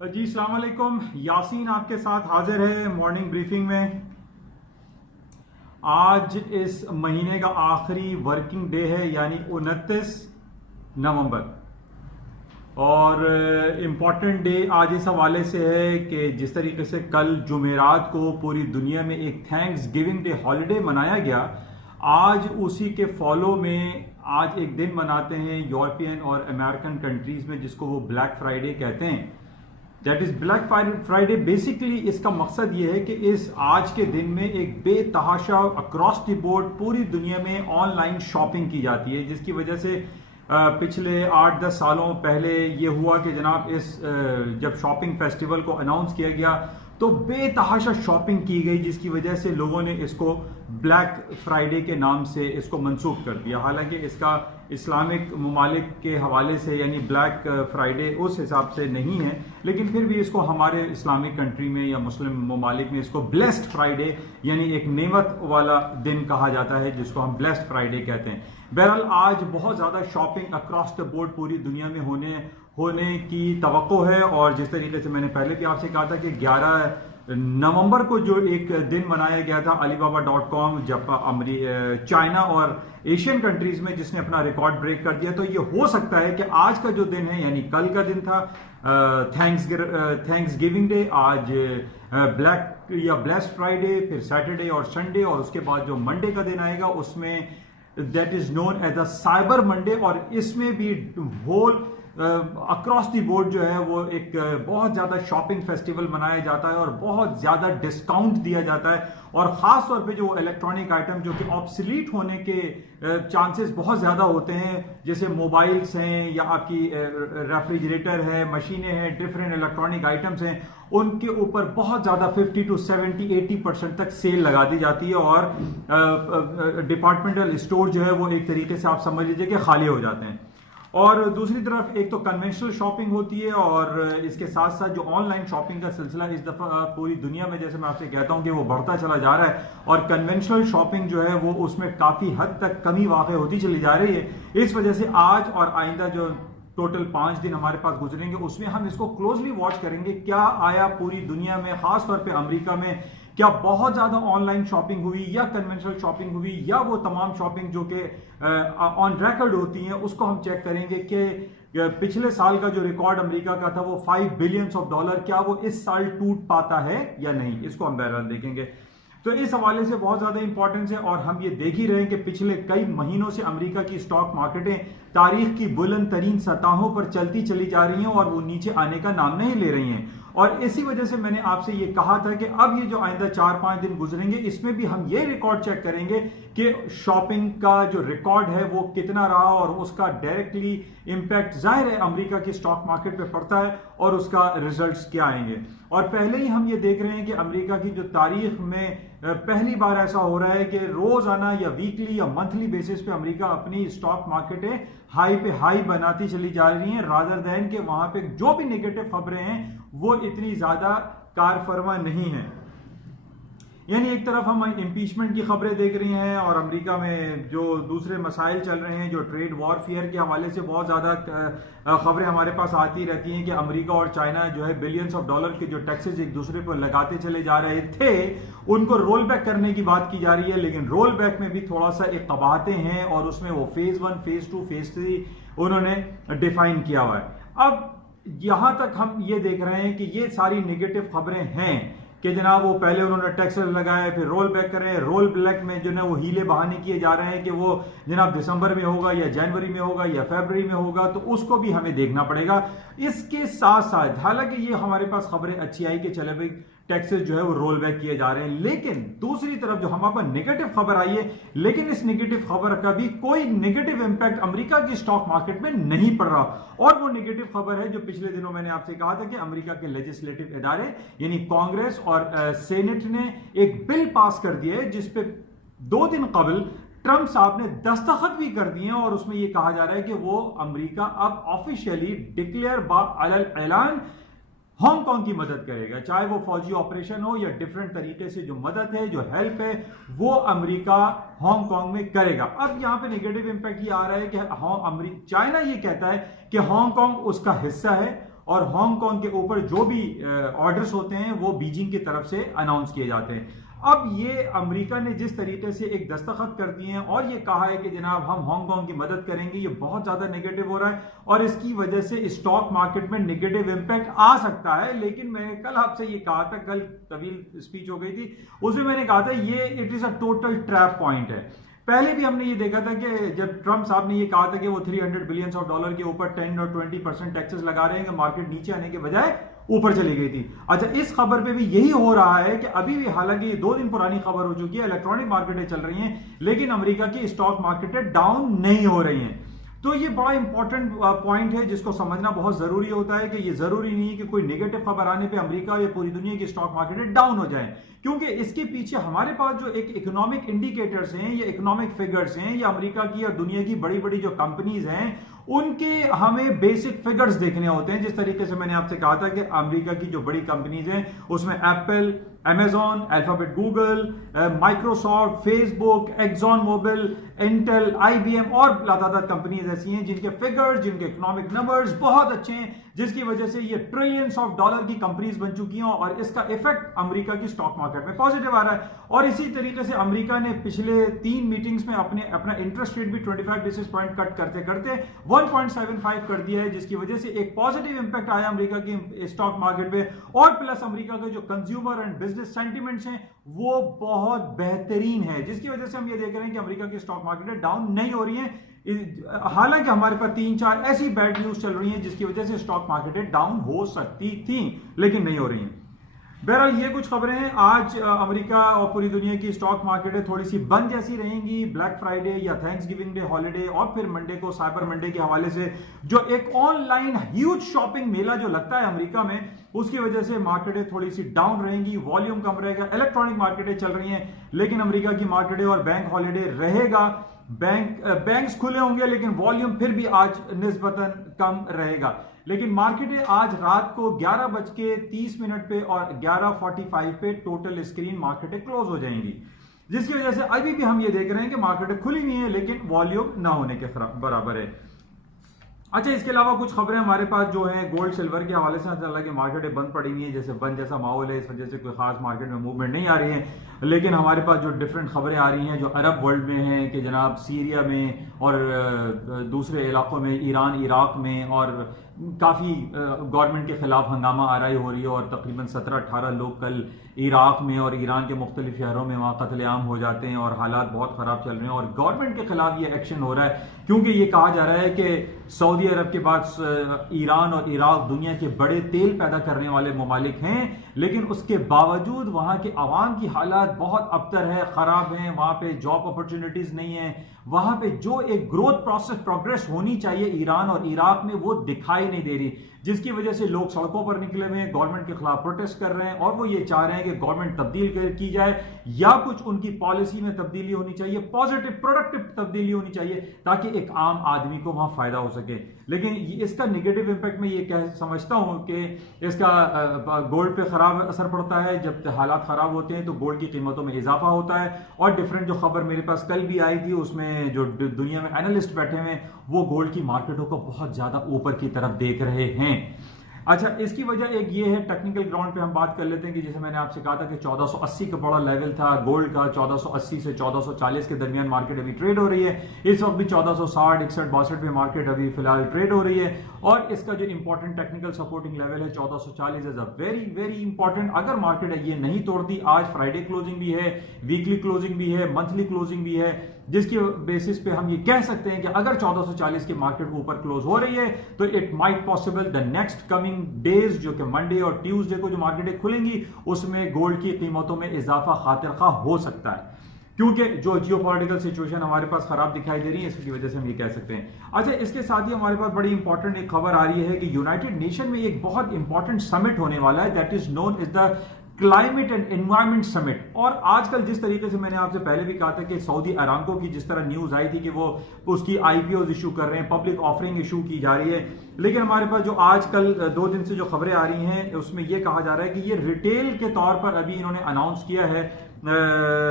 जी अस्सलाम वालेकुम। यासीन आपके साथ हाजिर है मॉर्निंग ब्रीफिंग में। आज इस महीने का आखिरी वर्किंग डे है, यानी 29 नवंबर। और इम्पॉर्टेंट डे आज इस हवाले से है कि जिस तरीके से कल जुमेरात को पूरी दुनिया में एक थैंक्स गिविंग डे हॉलीडे मनाया गया, आज उसी के फॉलो में आज एक दिन मनाते हैं यूरोपियन और अमेरिकन कंट्रीज में, जिसको वो ब्लैक फ्राइडे कहते हैं। That is black Friday. Basically इसका मकसद ये है कि इस आज के दिन में एक बेतहाशा अक्रॉस द बोर्ड पूरी दुनिया में ऑनलाइन शॉपिंग की जाती है, जिसकी वजह से पिछले 8-10 सालों पहले ये हुआ कि जनाब इस जब शॉपिंग फेस्टिवल को अनाउंस किया गया तो बेतहाशा शॉपिंग की गई, जिसकी वजह से लोगों ने इसको ब्लैक फ्राइडे के नाम से इसको मंसूख कर दिया। हालांकि इसका इस्लामिक ममालिक के हवाले से यानी ब्लैक फ्राइडे उस हिसाब से नहीं है, लेकिन फिर भी इसको हमारे इस्लामिक कंट्री में या मुस्लिम ममालिक में इसको ब्लेस्ड फ्राइडे यानी एक नेमत वाला दिन कहा जाता है, जिसको हम ब्लेस्ड फ्राइडे कहते हैं। बहरहाल आज बहुत ज़्यादा शॉपिंग अक्रॉस द बोर्ड पूरी दुनिया में होने की तवक्को है। और जिस तरीके से मैंने पहले भी आपसे कहा था कि 11 नवंबर को जो एक दिन मनाया गया था alibaba.com, चाइना और एशियन कंट्रीज में, जिसने अपना रिकॉर्ड ब्रेक कर दिया, तो ये हो सकता है कि आज का जो दिन है यानी कल का दिन था थैंक्स गिविंग डे, आज ब्लैक या ब्लेस्ड फ्राइडे, फिर सैटरडे और संडे, और उसके बाद जो मंडे का दिन आएगा उसमें that is known as a cyber Monday. और इसमें भी होल अक्रॉस दी बोर्ड जो है वो एक बहुत ज़्यादा शॉपिंग फेस्टिवल मनाया जाता है और बहुत ज़्यादा डिस्काउंट दिया जाता है। और ख़ास तौर पे जो इलेक्ट्रॉनिक आइटम जो कि ऑब्सलीट होने के चांसेस बहुत ज़्यादा होते हैं, जैसे मोबाइल्स हैं या आपकी रेफ्रिजरेटर है, मशीनें हैं, डिफरेंट इलेक्ट्रॉनिक आइटम्स हैं, उनके ऊपर बहुत ज़्यादा 50 to 70-80% तक सेल लगा दी जाती है। और डिपार्टमेंटल स्टोर जो है वो एक तरीके से आप समझ लीजिए कि खाली हो जाते हैं। और दूसरी तरफ एक तो कन्वेंशनल शॉपिंग होती है, और इसके साथ साथ जो ऑनलाइन शॉपिंग का सिलसिला इस दफ़ा पूरी दुनिया में, जैसे मैं आपसे कहता हूं कि वो बढ़ता चला जा रहा है, और कन्वेंशनल शॉपिंग जो है वो उसमें काफ़ी हद तक कमी वाक़ होती चली जा रही है। इस वजह से आज और आइंदा जो टोटल 5 दिन हमारे पास गुजरेंगे उसमें हम इसको क्लोजली वॉच करेंगे, क्या आया पूरी दुनिया में, खास तौर पे अमेरिका में, क्या बहुत ज्यादा ऑनलाइन शॉपिंग हुई या कन्वेंशनल शॉपिंग हुई, या वो तमाम शॉपिंग जो कि ऑन रिकॉर्ड होती हैं उसको हम चेक करेंगे कि पिछले साल का जो रिकॉर्ड अमेरिका का था वो $5 बिलियन, क्या वो इस साल टूट पाता है या नहीं, इसको हम बहरहाल देखेंगे। तो इस हवाले से बहुत ज्यादा इंपॉर्टेंस है। और हम ये देख ही रहे हैं कि पिछले कई महीनों से अमेरिका की स्टॉक मार्केटें तारीख की बुलंद तरीन सतहों पर चलती चली जा रही हैं और वो नीचे आने का नाम नहीं ले रही हैं। और इसी वजह से मैंने आपसे ये कहा था कि अब ये जो आइंदा 4-5 दिन गुजरेंगे इसमें भी हम ये रिकॉर्ड चेक करेंगे कि शॉपिंग का जो रिकॉर्ड है वो कितना रहा, और उसका डायरेक्टली इंपैक्ट जाहिर है अमेरिका की स्टॉक मार्केट पे पड़ता है और उसका रिजल्ट्स क्या आएंगे। और पहले ही हम ये देख रहे हैं कि अमेरिका की जो तारीख में पहली बार ऐसा हो रहा है कि रोजाना या वीकली या मंथली बेसिस पे अमेरिका अपनी स्टॉक मार्केटें हाई पे हाई बनाती चली जा रही हैं, रादर दैन कि वहां पे जो भी नेगेटिव खबरें हैं वो इतनी ज्यादा कारफरमा नहीं है। यानी एक तरफ हम इम्पीचमेंट की खबरें देख रही हैं और अमेरिका में जो दूसरे मसाइल चल रहे हैं, जो ट्रेड वॉरफेयर के हवाले से बहुत ज़्यादा खबरें हमारे पास आती रहती हैं कि अमेरिका और चाइना जो है बिलियंस ऑफ डॉलर के जो टैक्सेस एक दूसरे पर लगाते चले जा रहे थे उनको रोल बैक करने की बात की जा रही है। लेकिन रोल बैक में भी थोड़ा सा एक कबाहतें हैं और उसमें वो फेज 1, फेज 2, फेज 3 उन्होंने डिफाइन किया हुआ है। अब यहां तक हम ये देख रहे हैं कि ये सारी नेगेटिव खबरें हैं कि जनाब वो पहले उन्होंने टैक्सेस लगाए, फिर रोल बैक करें, रोल बैक में जो ना वो हीले बहाने किए जा रहे हैं कि वो जनाब दिसंबर में होगा या जनवरी में होगा या फरवरी में होगा, तो उसको भी हमें देखना पड़ेगा। इसके साथ साथ हालांकि ये हमारे पास खबरें अच्छी आई कि चले भाई टैक्सेस जो है वो रोल बैक किए जा रहे हैं, लेकिन दूसरी तरफ जो हमारे पास नेगेटिव खबर आई है, लेकिन इस नेगेटिव खबर का भी कोई नेगेटिव इंपैक्ट अमेरिका की स्टॉक मार्केट में नहीं पड़ रहा। और वो नेगेटिव खबर है जो पिछले दिनों मैंने आपसे कहा था कि अमेरिका के लेजिस्लेटिव इदारे यानी कांग्रेस और सेनेट ने एक बिल पास कर दिया है जिसपे 2 दिन कबल ट्रंप साहब ने दस्तखत भी कर दिए हैं, और उसमें यह कहा जा रहा है कि वो अमेरिका अब ऑफिशियली डिक्लेयर बाल ऐलान हांगकांग की मदद करेगा, चाहे वो फौजी ऑपरेशन हो या डिफरेंट तरीके से जो मदद है, जो हेल्प है, वो अमेरिका हांगकांग में करेगा। अब यहां पे नेगेटिव इंपैक्ट ये आ रहा है कि चाइना ये कहता है कि हांगकांग उसका हिस्सा है और हांगकांग के ऊपर जो भी ऑर्डर्स होते हैं वो बीजिंग की तरफ से अनाउंस किए जाते हैं। अब ये अमेरिका ने जिस तरीके से एक दस्तखत कर दिए हैं और ये कहा है कि जनाब हम हांगकांग की मदद करेंगे, ये बहुत ज्यादा नेगेटिव हो रहा है और इसकी वजह से स्टॉक मार्केट में नेगेटिव इंपैक्ट आ सकता है। लेकिन मैंने कल आपसे ये कहा था, कल तवील स्पीच हो गई थी, उसमें मैंने कहा था ये it is a total trap point है। पहले भी हमने ये देखा था कि जब ट्रंप साहब ने ये कहा था कि वो $300 बिलियन के ऊपर 10 और 20% टैक्सेस लगा रहे हैं कि मार्केट नीचे आने के बजाय ऊपर चली गई थी। अच्छा, इस खबर पे भी यही हो रहा है कि अभी भी, हालांकि 2 दिन पुरानी खबर हो चुकी है, इलेक्ट्रॉनिक मार्केटें चल रही हैं लेकिन अमेरिका की स्टॉक मार्केटें डाउन नहीं हो रही हैं। तो ये बड़ा इंपॉर्टेंट पॉइंट है जिसको समझना बहुत जरूरी होता है कि ये जरूरी नहीं है कि कोई नेगेटिव खबर आने पे अमेरिका या पूरी दुनिया की स्टॉक मार्केट डाउन हो जाए, क्योंकि इसके पीछे हमारे पास जो एक इकोनॉमिक इंडिकेटर्स हैं या इकोनॉमिक फिगर्स हैं या अमेरिका की या दुनिया की बड़ी बड़ी जो कंपनीज हैं उनके हमें बेसिक फिगर्स देखने होते हैं। जिस तरीके से मैंने आपसे कहा था कि अमेरिका की जो बड़ी कंपनीज हैं उसमें Apple, Amazon, Alphabet, Google, Microsoft, Facebook, Exxon Mobil, Intel, IBM और लातादाद कंपनीज ऐसी हैं जिनके फिगर्स, जिनके इकोनॉमिक नंबर्स बहुत अच्छे हैं, जिसकी वजह से ये ट्रिलियंस ऑफ डॉलर की कंपनीज बन चुकी हैं और इसका इफेक्ट अमेरिका की स्टॉक मार्केट में पॉजिटिव आ रहा है। और इसी तरीके से अमेरिका ने पिछले 3 मीटिंग्स में अपना इंटरेस्ट रेट भी 25 बेसिस पॉइंट कट करते करते 1.75 कर दिया है, जिसकी वजह से एक पॉजिटिव इंपैक्ट आया अमेरिका की स्टॉक मार्केट पे। और प्लस अमेरिका के जो कंज्यूमर एंड बिजनेस सेंटिमेंट्स हैं वो बहुत बेहतरीन है, जिसकी वजह से हम ये देख रहे हैं कि अमेरिका की स्टॉक मार्केट डाउन नहीं हो रही है। हालांकि हमारे पास 3-4 ऐसी बैड न्यूज चल रही हैं जिसकी वजह से स्टॉक मार्केट डाउन हो सकती थी लेकिन नहीं हो रही हैं। बहरहाल ये कुछ खबरें हैं। आज अमेरिका और पूरी दुनिया की स्टॉक मार्केटें थोड़ी सी बंद जैसी रहेंगी। ब्लैक फ्राइडे या थैंक्सगिविंग डे हॉलिडे और फिर मंडे को साइबर मंडे के हवाले से जो एक ऑनलाइन ह्यूज शॉपिंग मेला जो लगता है अमेरिका में, उसकी वजह से मार्केटें थोड़ी सी डाउन रहेंगी, वॉल्यूम कम रहेगा। इलेक्ट्रॉनिक मार्केटें चल रही हैं लेकिन अमेरिका की मार्केटें और बैंक हॉलिडे रहेगा। बैंक्स खुले होंगे लेकिन वॉल्यूम फिर भी आज निस्बतन कम रहेगा। लेकिन मार्केटें आज रात को 11:30 पे और 11:45 पे टोटल स्क्रीन मार्केटें क्लोज हो जाएंगी, जिसकी वजह से अभी भी हम ये देख रहे हैं कि मार्केटें खुली हुई हैं लेकिन वॉल्यूम ना होने के बराबर है। अच्छा, इसके अलावा कुछ खबरें हमारे पास जो है गोल्ड सिल्वर के हवाले से चल रहा है कि मार्केटें बंद पड़ी हुई हैं, जैसे बंद जैसा माहौल है, इस वजह से कोई खास मार्केट में मूवमेंट नहीं आ रही है। लेकिन हमारे पास जो डिफरेंट खबरें आ रही हैं जो अरब वर्ल्ड में हैं कि जनाब सीरिया में और दूसरे इलाकों में, ईरान, इराक में और काफ़ी गवर्नमेंट के खिलाफ हंगामा आराई हो रही है और तकरीबन 17-18 लोग कल इराक में और ईरान के मुख्तलिफ शहरों में वहाँ कत्लेआम हो जाते हैं और हालात बहुत ख़राब चल रहे हैं। और गवर्नमेंट के खिलाफ ये एक्शन हो रहा है क्योंकि ये कहा जा रहा है कि सऊदी अरब के बाद ईरान और इराक दुनिया के बड़े तेल पैदा करने वाले ममालिक हैं, लेकिन उसके बावजूद वहाँ के अवाम की हालात बहुत अबतर है, ख़राब हैं। वहाँ पे जॉब अपॉर्चुनिटीज़ नहीं है, वहाँ पे जो एक ग्रोथ प्रोग्रेस होनी चाहिए ईरान और इराक में वो दिखाई नहीं दे रही, जिसकी वजह से लोग सड़कों पर निकले हुए हैं, गवर्नमेंट के खिलाफ प्रोटेस्ट कर रहे हैं और वो ये चाह रहे हैं कि गवर्नमेंट तब्दील की जाए या कुछ उनकी पॉलिसी में तब्दीली होनी चाहिए, पॉजिटिव प्रोडक्टिव तब्दीली होनी चाहिए ताकि एक आम आदमी को वहां फायदा हो सके। लेकिन इसका नेगेटिव इंपैक्ट मैं ये समझता हूं कि इसका गोल्ड पे खराब असर पड़ता है। जब हालात खराब होते हैं तो गोल्ड की कीमतों में इजाफा होता है और डिफरेंट जो खबर मेरे पास कल भी आई थी उसमें जो दुनिया में एनालिस्ट बैठे हुए वो गोल्ड की मार्केटों को बहुत ज्यादा ऊपर की तरफ देख रहे हैं। अच्छा, इसकी वजह एक ये है, टेक्निकल ग्राउंड पे हम बात कर लेते हैं कि जैसे मैंने आपसे कहा था कि 1480 का बड़ा लेवल था गोल्ड का, 1480 से 1440 के दरमियान मार्केट अभी ट्रेड हो रही है। इस वक्त भी 1460, 61, 62 पे मार्केट अभी फिलहाल ट्रेड हो रही है और इसका जो इंपॉर्टेंट टेक्निकल सपोर्टिंग लेवल है 1440 is a very very important. अगर मार्केट ये नहीं तोड़ती, आज फ्राइडे क्लोजिंग भी है, वीकली क्लोजिंग भी है, मंथली क्लोजिंग भी है, जिसकी बेसिस पे हम ये कह सकते हैं कि अगर 1440 की मार्केट ऊपर क्लोज हो रही है तो it might possible the next coming days जो कि मंडे और ट्यूसडे को जो मार्केटें खुलेंगी उसमें गोल्ड की कीमतों में इजाफा खातिर खा हो सकता है, क्योंकि जो जियोपॉलिटिकल सिचुएशन हमारे पास खराब दिखाई दे रही है इसकी वजह से हम ये कह सकते हैं। अच्छा, इसके साथ ही हमारे पास बड़ी इंपॉर्टेंट एक खबर आ रही है कि यूनाइटेड नेशन में एक बहुत इंपॉर्टेंट समिट होने वाला है, that is known as the climate and environment summit. और आजकल जिस तरीके से मैंने आपसे पहले भी कहा था कि सऊदी अरामको की जिस तरह न्यूज आई थी कि वो उसकी आईपीओ इशू कर रहे हैं, पब्लिक ऑफरिंग इशू की जा रही है, लेकिन हमारे पास जो आजकल 2 दिन से जो खबरें आ रही हैं उसमें यह कहा जा रहा है कि ये रिटेल के तौर पर अभी इन्होंने अनाउंस किया है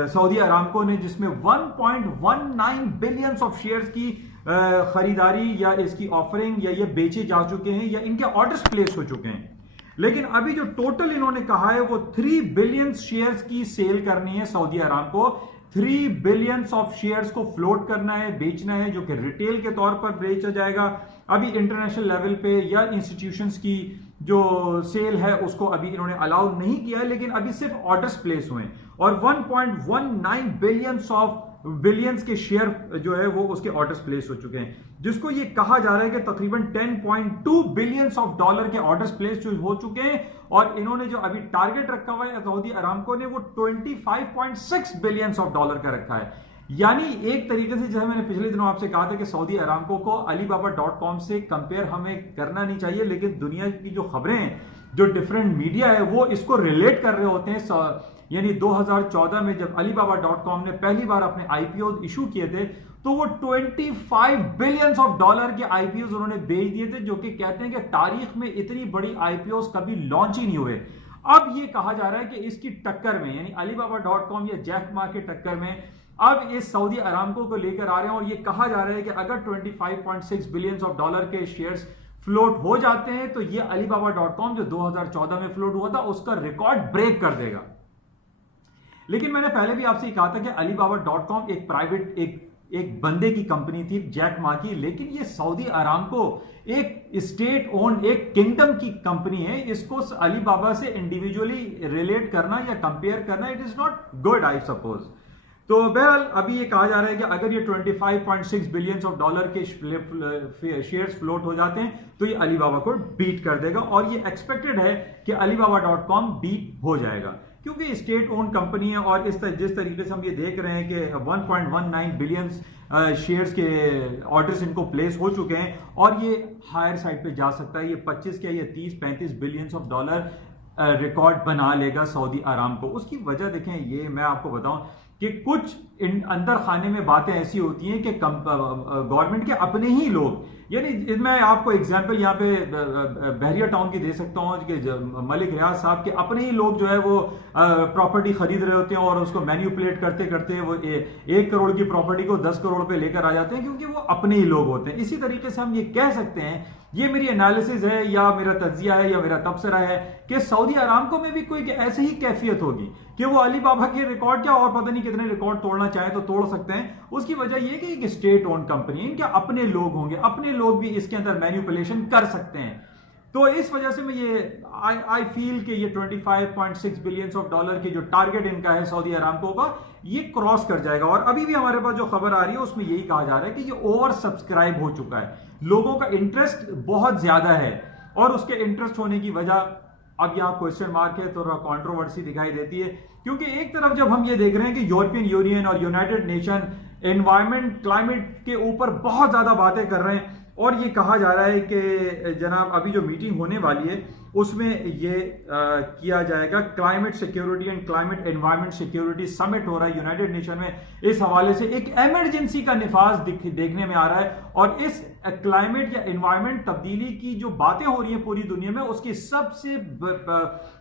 सऊदी अरामको ने, जिसमें 1.19 बिलियन ऑफ शेयर्स की खरीदारी या इसकी ऑफरिंग या ये बेचे जा चुके हैं या इनके ऑर्डर्स प्लेस हो चुके हैं। लेकिन अभी जो टोटल इन्होंने कहा है वो 3 बिलियन शेयर्स की सेल करनी है सऊदी अराम को। 3 बिलियन ऑफ शेयर्स को फ्लोट करना है, बेचना है, जो कि रिटेल के तौर पर बेचा जाएगा। अभी इंटरनेशनल लेवल पे या इंस्टीट्यूशंस की जो सेल है उसको अभी इन्होंने अलाउ नहीं किया है, लेकिन अभी सिर्फ ऑर्डर्स प्लेस हुए हैं और 1.19 बिलियंस के शेयर जो है वो उसके ऑर्डर्स प्लेस हो चुके हैं, जिसको ये कहा जा रहा है कि तकरीबन 10.2 बिलियंस ऑफ डॉलर के ऑर्डर्स प्लेस हो चुके हैं। और इन्होंने जो अभी टारगेट रखा हुआ है सऊदी अरामको ने वो 25.6 बिलियंस ऑफ डॉलर का रखा है। यानी एक तरीके से जैसे मैंने पिछले दिनों आपसे कहा था कि सऊदी अरामको को alibaba.com से कंपेयर हमें करना नहीं चाहिए, लेकिन दुनिया की जो खबरें हैं, जो डिफरेंट मीडिया है वो इसको रिलेट कर रहे होते हैं। यानी 2014 में जब alibaba.com ने पहली बार अपने आईपीओ इशू किए थे तो वो 25 बिलियंस ऑफ डॉलर के आईपीओ उन्होंने बेच दिए थे, जो कि कहते हैं कि तारीख में इतनी बड़ी आईपीओ कभी लॉन्च ही नहीं हुए। अब ये कहा जा रहा है कि इसकी टक्कर में यानी alibaba.com या जैक मा के टक्कर में अब इस सऊदी अरामको को लेकर आ रहे हैं और ये कहा जा रहा है कि अगर 25.6 बिलियन ऑफ डॉलर के शेयर्स फ्लोट हो जाते हैं तो ये alibaba.com जो 2014 में फ्लोट हुआ था उसका रिकॉर्ड ब्रेक कर देगा। लेकिन मैंने पहले भी आपसे कहा था कि alibaba.com एक प्राइवेट एक बंदे की कंपनी थी, जैक मा की, लेकिन ये सऊदी अरामको एक स्टेट ओन एक किंगडम की कंपनी है। इसको अलीबाबा से इंडिविजुअली रिलेट करना या कंपेयर करना it is not good I suppose. तो बहरहाल अभी ये कहा जा रहा है कि अगर ये 25.6 बिलियन ऑफ डॉलर के शेयर्स फ्लोट हो जाते हैं तो ये अलीबाबा को बीट कर देगा और ये एक्सपेक्टेड है कि alibaba.com बीट हो जाएगा, क्योंकि स्टेट ओन कंपनी है। और जिस तरीके से हम ये देख रहे हैं कि 1.19 बिलियन शेयर्स के ऑर्डर्स इनको प्लेस हो चुके हैं और ये हायर साइड पे जा सकता है। ये 25 के या 30-35 बिलियन ऑफ डॉलर रिकॉर्ड बना लेगा सऊदी अरामको। उसकी वजह देखें, ये मैं आपको बताऊं कि कुछ अंदर खाने में बातें ऐसी होती हैं कि गवर्नमेंट के अपने ही लोग, यानी मैं आपको एग्जांपल यहाँ पे बहरिया टाउन की दे सकता हूँ कि मलिक रियाज साहब के अपने ही लोग जो है वो प्रॉपर्टी खरीद रहे होते हैं और उसको मैन्युपुलेट करते करते वो 1 करोड़ की प्रॉपर्टी को 10 करोड़ पे लेकर आ जाते हैं, क्योंकि वो अपने ही लोग होते हैं। इसी तरीके से हम ये कह सकते हैं, ये मेरी एनालिसिस है या मेरा तज्जिया है या मेरा तबसरा है कि सऊदी अरामको में भी कोई ऐसी ही कैफियत होगी कि वो अलीबाबा के रिकॉर्ड क्या और पता नहीं कितने रिकॉर्ड तोड़ना चाहे तो तोड़ सकते हैं। उसकी वजह यह कि एक स्टेट ओन कंपनी है, इनके अपने लोग होंगे, अपने लोग भी इसके अंदर मैन्युपुलेशन कर सकते हैं। तो इस वजह से मैं ये आई फील कि ये 25.6 बिलियन ऑफ डॉलर की जो टारगेट इनका है सऊदी अरामको का, ये क्रॉस कर जाएगा। और अभी भी हमारे पास जो खबर आ रही है उसमें यही कहा जा रहा है कि ये ओवर सब्सक्राइब हो चुका है, लोगों का इंटरेस्ट बहुत ज्यादा है और उसके इंटरेस्ट होने की वजह अब यहां क्वेश्चन मार्क है, थोड़ा कंट्रोवर्सी दिखाई देती है। क्योंकि एक तरफ जब हम ये देख रहे हैं कि यूरोपियन यूनियन और यूनाइटेड नेशन एनवायरमेंट क्लाइमेट के ऊपर बहुत ज्यादा बातें कर रहे हैं और ये कहा जा रहा है कि जनाब अभी जो मीटिंग होने वाली है उसमें ये किया जाएगा, climate security and climate environment security summit हो रहा है यूनाइटेड नेशन में। इस हवाले से एक इमरजेंसी का निफाज देखने में आ रहा है और इस क्लाइमेट या एनवायरमेंट तब्दीली की जो बातें हो रही हैं पूरी दुनिया में, उसकी सबसे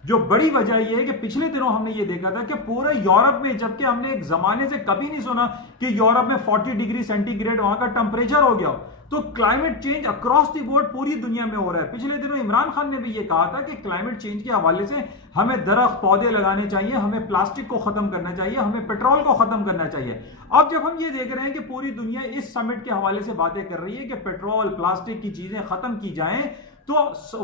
जो बड़ी वजह यह है कि पिछले दिनों हमने ये देखा था कि पूरे यूरोप में, जबकि हमने एक जमाने से कभी नहीं सुना कि यूरोप में 40 डिग्री सेंटीग्रेड वहां का टेम्परेचर हो गया, तो climate change across the board पूरी दुनिया में हो रहा है। पिछले दिनों इमरान खान ने भी ये कहा था कि क्लाइमेट चेंज के हवाले से हमें दरख्त पौधे लगाने चाहिए, हमें प्लास्टिक को खत्म करना चाहिए, हमें पेट्रोल को खत्म करना चाहिए। अब जब हम ये देख रहे हैं कि पूरी दुनिया इस समिट के हवाले से बातें कर रही है कि पेट्रोल प्लास्टिक की चीजें खत्म की जाएं, तो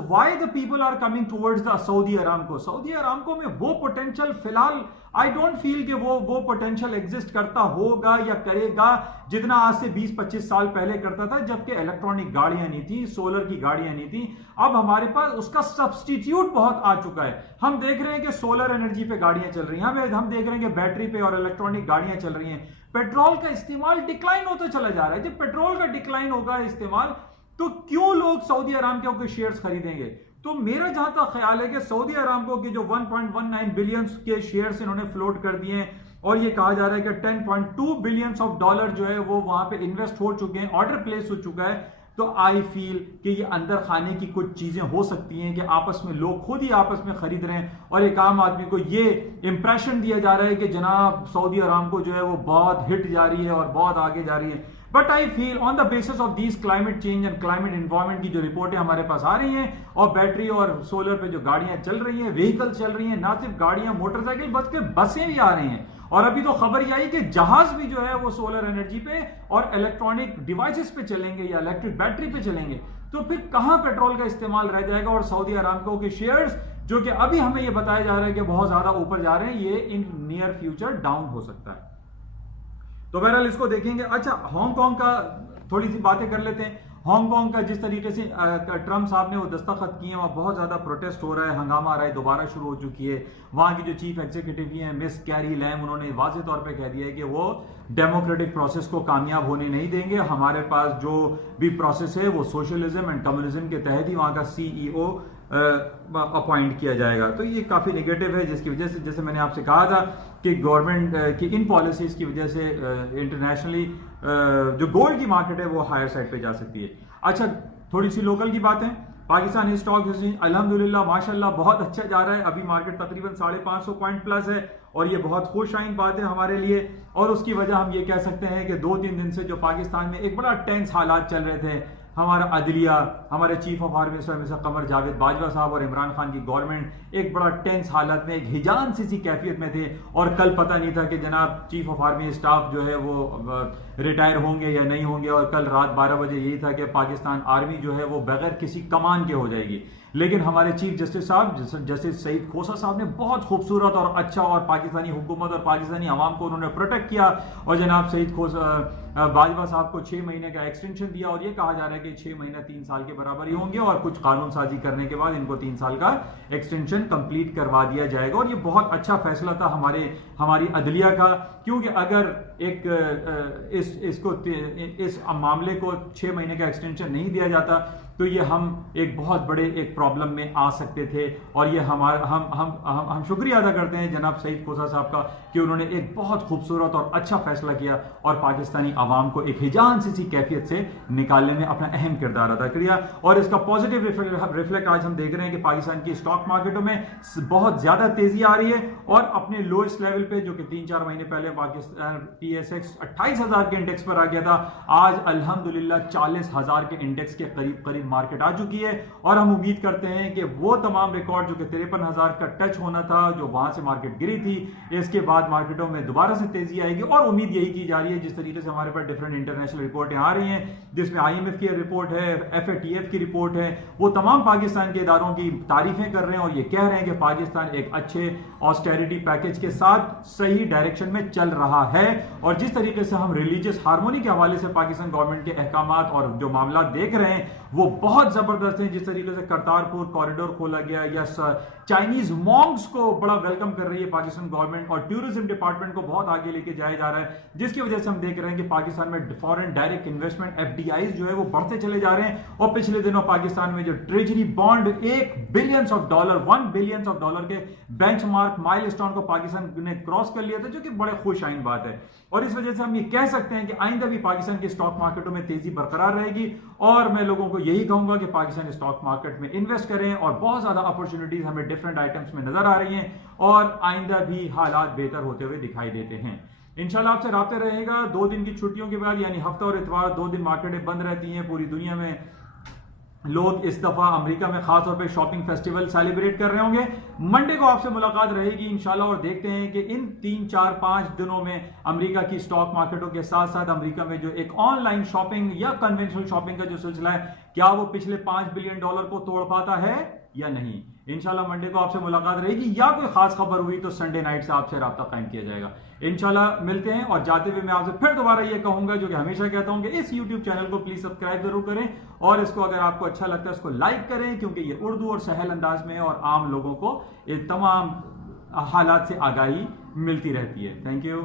why the people are coming towards the Saudi Aramco. Saudi Aramco में वो पोटेंशियल फिलहाल आई डोंट फील कि वो पोटेंशियल एग्जिस्ट करता होगा या करेगा जितना आज से 20-25 साल पहले करता था, जबकि इलेक्ट्रॉनिक गाड़ियां नहीं थी, सोलर की गाड़ियां नहीं थी। अब हमारे पास उसका सब्स्टिट्यूट बहुत आ चुका है। हम देख रहे हैं कि सोलर एनर्जी पे गाड़ियां चल रही हैं, हम देख रहे हैं कि बैटरी पे और इलेक्ट्रॉनिक गाड़ियां चल रही हैं। पेट्रोल का इस्तेमाल डिक्लाइन होता चला जा रहा है। जब पेट्रोल का डिक्लाइन होगा इस्तेमाल, तो क्यों लोग सऊदी अरामको के शेयर्स खरीदेंगे? तो मेरा जहां तक ख्याल है कि सऊदी अरामको के जो 1.19 बिलियन के शेयर्स इन्होंने फ्लोट कर दिए हैं और ये कहा जा रहा है कि 10.2 बिलियन ऑफ डॉलर जो है वो वहां पे इन्वेस्ट हो चुके हैं, ऑर्डर प्लेस हो चुका है, तो आई फील कि ये अंदर खाने की कुछ चीजें हो सकती हैं कि आपस में लोग खुद ही आपस में खरीद रहे हैं और एक आम आदमी को ये इंप्रेशन दिया जा रहा है कि जनाब सऊदी अरामको जो है वो बहुत हिट जा रही है और बहुत आगे जा रही है। But I feel on the basis of these climate change and climate environment की जो रिपोर्टें हमारे पास आ रही हैं और बैटरी और सोलर पे जो गाड़ियां चल रही हैं, व्हीकल चल रही हैं, ना सिर्फ गाड़ियां, मोटरसाइकिल, बल्कि बसें भी आ रही हैं। और अभी तो खबर यह आई कि जहाज भी जो है वो सोलर एनर्जी पे और इलेक्ट्रॉनिक डिवाइसेस पे चलेंगे या इलेक्ट्रिक बैटरी पे चलेंगे। तो फिर कहां पेट्रोल का इस्तेमाल रह जाएगा? और सऊदी अरामको के शेयर्स जो कि अभी हमें यह बताया जा रहा है कि बहुत ज्यादा ऊपर जा रहे हैं, ये इन नियर फ्यूचर डाउन हो सकता है। तो बहरहाल इसको देखेंगे। अच्छा, हांगकांग का थोड़ी सी बातें कर लेते हैं। हांगकांग का जिस तरीके से ट्रम्प साहब ने वो दस्तखत किए हैं, वहां बहुत ज्यादा प्रोटेस्ट हो रहा है, हंगामा आ रहा है, दोबारा शुरू हो चुकी है। वहां की जो चीफ एग्जीक्यूटिव हैं मिस कैरी लैम, उन्होंने वाज़ेह तौर पे कह दिया है कि वो डेमोक्रेटिक प्रोसेस को कामयाब होने नहीं देंगे। हमारे पास जो भी प्रोसेस है वो सोशलिज्म एंड कम्युनिज्म के तहत ही वहां का सीईओ अपॉइंट किया जाएगा। तो ये काफी नेगेटिव है, जिसकी वजह से जैसे मैंने आपसे कहा था कि गवर्नमेंट की इन पॉलिसीज की वजह से इंटरनेशनली जो गोल्ड की मार्केट है वो हायर साइड पे जा सकती है। अच्छा, थोड़ी सी लोकल की बातें। पाकिस्तानी स्टॉक अल्हम्दुलिल्लाह माशाल्लाह बहुत अच्छा जा रहा है। अभी मार्केट तकरीबन 550 पॉइंट प्लस है और ये बहुत खुशआइन बात है हमारे लिए। और उसकी वजह हम ये कह सकते हैं कि 2-3 दिन से जो पाकिस्तान में एक बड़ा टेंस हालात चल रहे थे, हमारा अदलिया, हमारे chief of army mister Qamar Javed Bajwa साहब और इमरान खान की गवर्नमेंट एक बड़ा टेंस हालत में, एक हिजान सी कैफियत में थे। और कल पता नहीं था कि जनाब चीफ ऑफ आर्मी स्टाफ जो है वो रिटायर होंगे या नहीं होंगे। और कल रात 12 बजे यही था कि पाकिस्तान आर्मी जो है वो बगैर किसी कमान के हो जाएगी। लेकिन हमारे चीफ जस्टिस साहब जस्टिस सईद खोसा साहब ने बहुत खूबसूरत और अच्छा और पाकिस्तानी हुकूमत और पाकिस्तानी अवाम को उन्होंने प्रोटेक्ट किया। और जनाब सईद खोसा बाजवा साहब को 6 महीने का एक्सटेंशन दिया और ये कहा जा रहा है कि 6 महीने 3 साल के बराबर ही होंगे और कुछ कानून साजी करने के बाद इनको 3 साल का एक्सटेंशन कंप्लीट करवा दिया जाएगा। और ये बहुत अच्छा फैसला था हमारी अदलिया का, क्योंकि अगर इस मामले को 6 महीने का एक्सटेंशन नहीं दिया जाता तो ये हम एक बहुत बड़े एक प्रॉब्लम में आ सकते थे। और ये हम शुक्रिया अदा करते हैं जनाब सईद खोसा साहब का कि उन्होंने एक बहुत खूबसूरत और अच्छा फैसला किया और पाकिस्तानी आवाम को एक हिजान सी कैफियत से निकालने में अपना अहम किरदार अदा किया। और इसका पॉजिटिव रिफ्लेक्ट आज हम देख रहे हैं कि पाकिस्तान की स्टॉक मार्केटों में बहुत ज्यादा तेजी आ रही है और अपने लोएस्ट लेवल पे जो कि 3-4 महीने पहले पाकिस्तान TSX 28,000 के इंडेक्स पर आ गया था, आज अल्हम्दुलिल्लाह 40,000 के इंडेक्स के करीब मार्केट आ चुकी है। और हम उम्मीद करते हैं कि वो तमाम रिकॉर्ड जो कि 53,000 का टच होना था, जो वहां से मार्केट गिरी थी, इसके बाद मार्केटों में दोबारा से तेजी आएगी। और उम्मीद यही की जा रही है, जिस तरीके से हमारे पास डिफरेंट इंटरनेशनल रिपोर्टें आ रही हैं, जिसमें IMF की रिपोर्ट है, FATF की रिपोर्ट है, वो तमाम पाकिस्तान के इदारों की तारीफें कर रहे हैं और ये कह रहे हैं कि पाकिस्तान एक अच्छे ऑस्टेरिटी पैकेज के साथ सही डायरेक्शन में चल रहा है। और जिस तरीके से हम रिलीजियस हार्मोनी के हवाले से पाकिस्तान गवर्नमेंट के अहकामात और जो मामला देख रहे हैं वो बहुत जबरदस्त हैं। जिस तरीके से करतारपुर कॉरिडोर खोला गया या चाइनीज मॉन्क्स को बड़ा वेलकम कर रही है पाकिस्तान गवर्नमेंट और टूरिज्म डिपार्टमेंट को बहुत आगे लेके जाया जा रहा है, जिसकी वजह से हम देख रहे हैं कि पाकिस्तान में फॉरेन डायरेक्ट इन्वेस्टमेंट FDIs जो है वो बढ़ते चले जा रहे हैं। और पिछले दिनों पाकिस्तान में जो ट्रेजरी बॉन्ड $1 बिलियन के बेंचमार्क माइलस्टोन को पाकिस्तान ने क्रॉस कर लिया था, जो कि बड़े खुशआइन बात है। और इस वजह से हम ये कह सकते हैं कि आइंदा भी पाकिस्तान के स्टॉक मार्केटों में तेजी बरकरार रहेगी। और मैं लोगों को यही कहूंगा कि पाकिस्तान स्टॉक मार्केट में इन्वेस्ट करें और बहुत ज्यादा अपॉर्चुनिटीज हमें डिफरेंट आइटम्स में नजर आ रही हैं और आइंदा भी हालात बेहतर होते हुए दिखाई देते हैं। इंशाल्लाह आपसे राब्ते रहेगा। 2 दिन की छुट्टियों के बाद यानी हफ्ता और इतवार 2 दिन मार्केटें बंद रहती हैं। पूरी दुनिया में लोग इस दफा अमेरिका में खासतौर पे शॉपिंग फेस्टिवल सेलिब्रेट कर रहे होंगे। मंडे को आपसे मुलाकात रहेगी इंशाल्लाह और देखते हैं कि इन 3-4-5 दिनों में अमेरिका की स्टॉक मार्केटों के साथ साथ अमेरिका में जो एक ऑनलाइन शॉपिंग या कन्वेंशनल शॉपिंग का जो सिलसिला है, क्या वो पिछले $5 बिलियन को तोड़ पाता है या नहीं। इंशाल्लाह मंडे को आपसे मुलाकात रहेगी, या कोई खास खबर हुई तो संडे नाइट से आपसे राब्ता कायम किया जाएगा। इंशाल्लाह मिलते हैं। और जाते हुए मैं आपसे फिर दोबारा ये कहूंगा, जो कि हमेशा कहता हूं, कि इस YouTube चैनल को प्लीज सब्सक्राइब जरूर करें और इसको अगर आपको अच्छा लगता है इसको लाइक करें, क्योंकि ये उर्दू और सहल अंदाज में है और आम लोगों को इन तमाम हालात से आगाही मिलती रहती है। Thank you.